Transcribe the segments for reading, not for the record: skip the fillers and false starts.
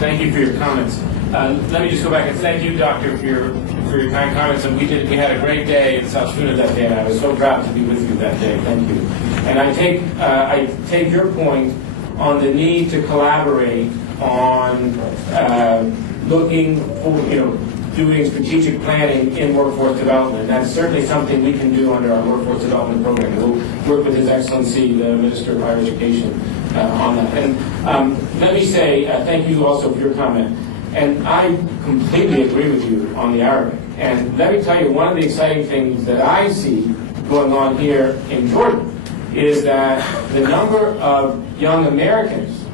Thank you for your comments. Let me just go back and thank you, Doctor, for your kind comments. And we had a great day in South Sudan that day, and I was so proud to be with you that day. Thank you. And I take your point on the need to collaborate on looking for, doing strategic planning in workforce development. That's certainly something we can do under our workforce development program. We'll work with His Excellency, the Minister of Higher Education, on that. And let me say thank you also for your comment. And I completely agree with you on the Arabic. And let me tell you, one of the exciting things that I see going on here in Jordan is that the number of young Americans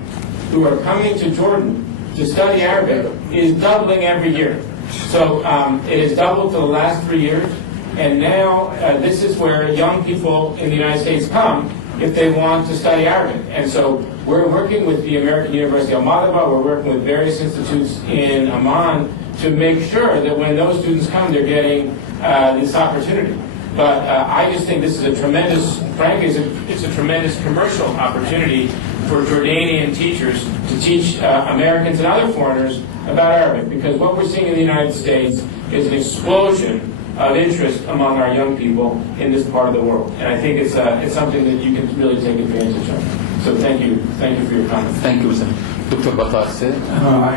who are coming to Jordan to study Arabic is doubling every year. So it has doubled for the last 3 years, and now this is where young people in the United States come if they want to study Arabic. And so we're working with the American University of Malaba, we're working with various institutes in Amman to make sure that when those students come, they're getting this opportunity. But I just think this is a tremendous, frankly, it's a tremendous commercial opportunity for Jordanian teachers to teach Americans and other foreigners about Arabic, because what we're seeing in the United States is an explosion of interest among our young people in this part of the world. And I think it's something that you can really take advantage of. So thank you for your comments. Thank you, Mr. Dr. Bataste.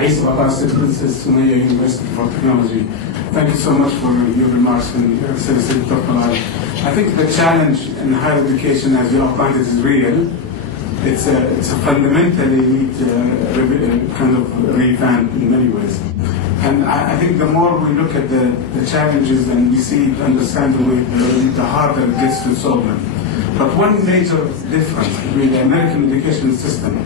Isa Bataste, Princess Sumaya University for Technology. Thank you so much for your remarks and Secretary Dr. Talal. I think the challenge in higher education, as you outlined, is real. It's a fundamentally need kind of revamp in many ways. And I think the more we look at the challenges and we see, understand the harder it gets to solve them. But one major difference between the American education system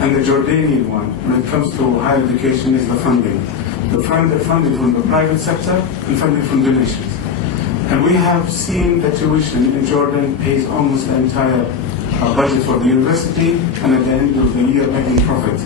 and the Jordanian one when it comes to higher education is the funding. The funding from the private sector and funding from donations. And we have seen the tuition in Jordan pays almost the entire budget for the university, and at the end of the year making profit.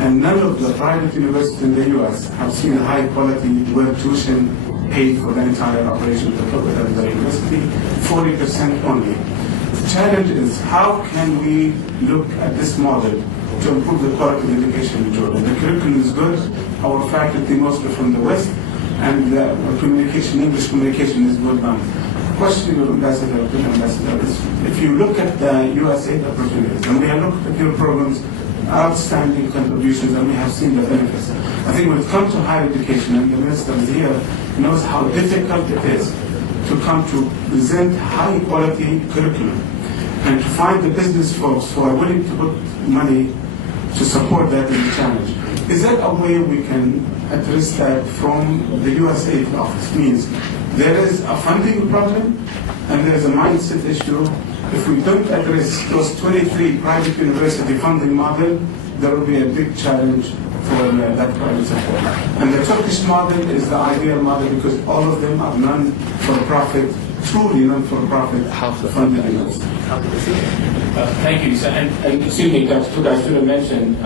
And none of the private universities in the U.S. have seen a high quality where tuition paid for the entire operation of the university, 40% only. The challenge is how can we look at this model to improve the quality of education in Jordan? The curriculum is good, our faculty mostly from the West, and the communication, English communication is well done. Question to Ambassador, is if you look at the USAID opportunities, and we have looked at your programs, outstanding contributions, and we have seen the benefits. I think when it comes to higher education, and the Minister is here, knows how difficult it is to come to present high quality curriculum and to find the business folks who are willing to put money to support that in the challenge. Is that a way we can address that from the USAID office? Means there is a funding problem and there is a mindset issue. If we don't address those 23 private university funding model, there will be a big challenge for that private sector. And the Turkish model is the ideal model because all of them are non-for-profit, truly non-for-profit funded universities. Thank you. And excuse me, Dr. Stuart, I should have mentioned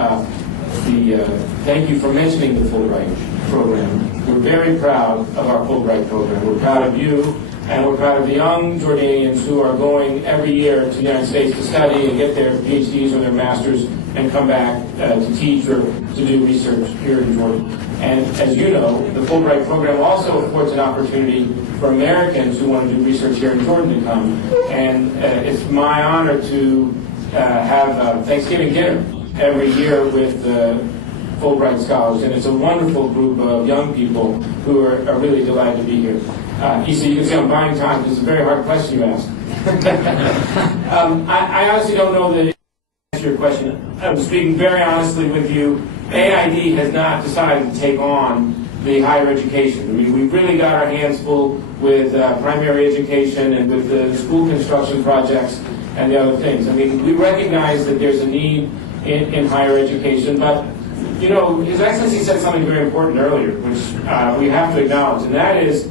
thank you for mentioning the Fulbright program. We're very proud of our Fulbright program. We're proud of you, and we're proud of the young Jordanians who are going every year to the United States to study and get their PhDs or their masters and come back to teach or to do research here in Jordan. And as you know, the Fulbright program also affords an opportunity for Americans who want to do research here in Jordan to come. And it's my honor to have Thanksgiving dinner every year with Fulbright scholars, and it's a wonderful group of young people who are really delighted to be here. Isa, you can see I'm buying time. This is a very hard question you asked. I honestly don't know the answer to your question. I'm speaking very honestly with you. AID has not decided to take on the higher education. I mean, we've really got our hands full with primary education and with the school construction projects and the other things. I mean, we recognize that there's a need in higher education, but you know, His Excellency said something very important earlier, which we have to acknowledge, and that is,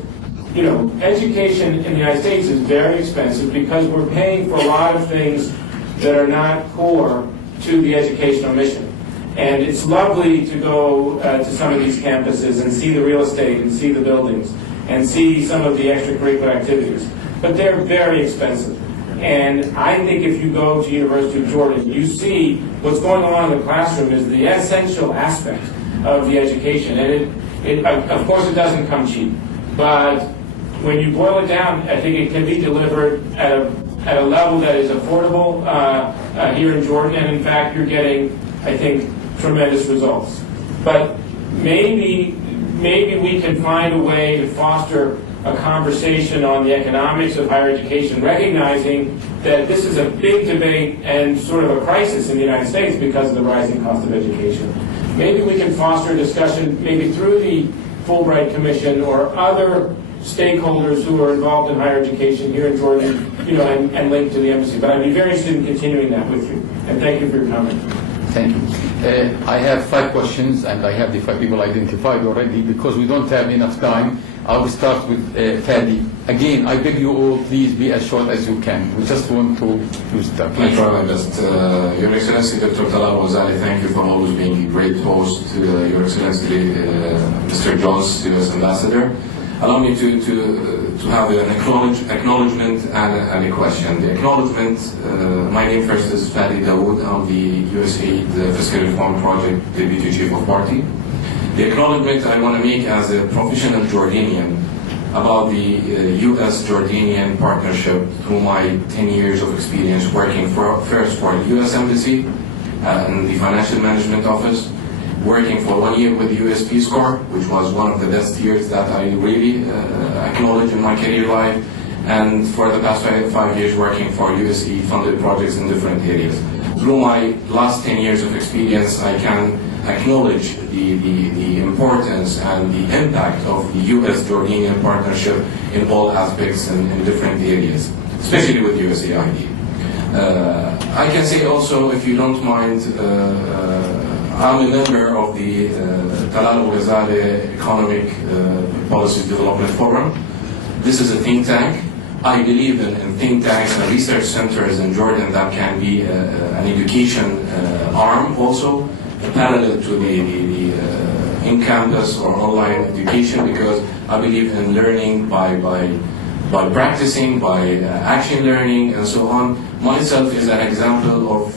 you know, education in the United States is very expensive because we're paying for a lot of things that are not core to the educational mission. And it's lovely to go to some of these campuses and see the real estate and see the buildings and see some of the extracurricular activities, but they're very expensive. And I think if you go to University of Jordan, you see what's going on in the classroom is the essential aspect of the education. And of course, it doesn't come cheap. But when you boil it down, I think it can be delivered at a level that is affordable here in Jordan. And in fact, you're getting, I think, tremendous results. But maybe we can find a way to foster a conversation on the economics of higher education, recognizing that this is a big debate and sort of a crisis in the United States because of the rising cost of education. Maybe we can foster a discussion, maybe through the Fulbright Commission or other stakeholders who are involved in higher education here in Jordan, and linked to the embassy. But I'd be very interested in continuing that with you. And thank you for your comment. Thank you. I have 5 questions, and I have the 5 people identified already. Because we don't have enough time, I will start with Fadi. Again, I beg you all, please be as short as you can. We just want to start. I try my best. Your Excellency, Dr. Talal Abu-Ghazaleh, thank you for always being a great host. Your Excellency, Mr. Jones, U.S. Ambassador. Allow me to have an acknowledgement and a question. The acknowledgement, my name first is Fadi Dawood. I'm the USAID Fiscal Reform Project Deputy Chief of Party. The acknowledgement I want to make as a professional Jordanian about the U.S.-Jordanian partnership through my 10 years of experience working first for the U.S. Embassy in the Financial Management Office, working for 1 year with the U.S. Peace Corps, which was one of the best years that I really acknowledge in my career life, and for the past 5 years working for USAID-funded projects in different areas. Through my last 10 years of experience, I can acknowledge the importance and the impact of the U.S.-Jordanian partnership in all aspects and in different areas, especially with USAID. I can say also, if you don't mind, I'm a member of the Talal Abu-Ghazaleh Economic Policy Development Forum. This is a think tank. I believe in think tanks and research centers in Jordan that can be an education arm also, parallel to the in-campus or online education, because I believe in learning by practicing, by action learning, and so on. Myself is an example of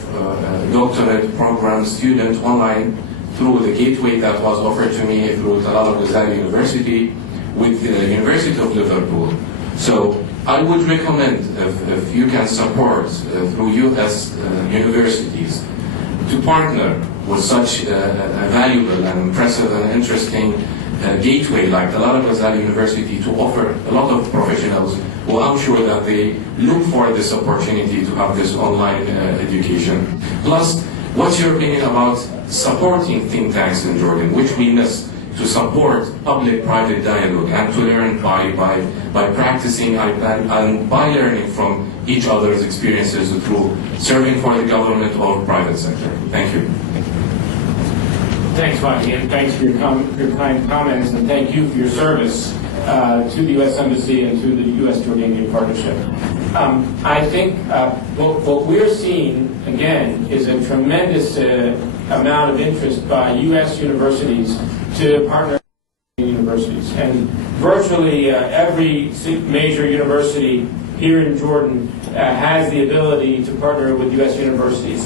doctorate program student online through the gateway that was offered to me through Talal Abu-Ghazaleh University with the University of Liverpool. So I would recommend, if you can support through U.S. universities, to partner with such a valuable and impressive and interesting gateway like Talal Abu-Ghazaleh University to offer a lot of professionals who I'm sure that they look for this opportunity to have this online education. Plus, what's your opinion about supporting think tanks in Jordan, which we missed, to support public-private dialogue and to learn by practicing and by learning from each other's experiences through serving for the government or private sector? Thank you. Thanks, Wadi, and thanks for your kind comments, and thank you for your service to the U.S. Embassy and to the U.S.-Jordanian partnership. I think what we're seeing, again, is a tremendous amount of interest by U.S. universities to partner with universities. And virtually every major university here in Jordan has the ability to partner with U.S. universities.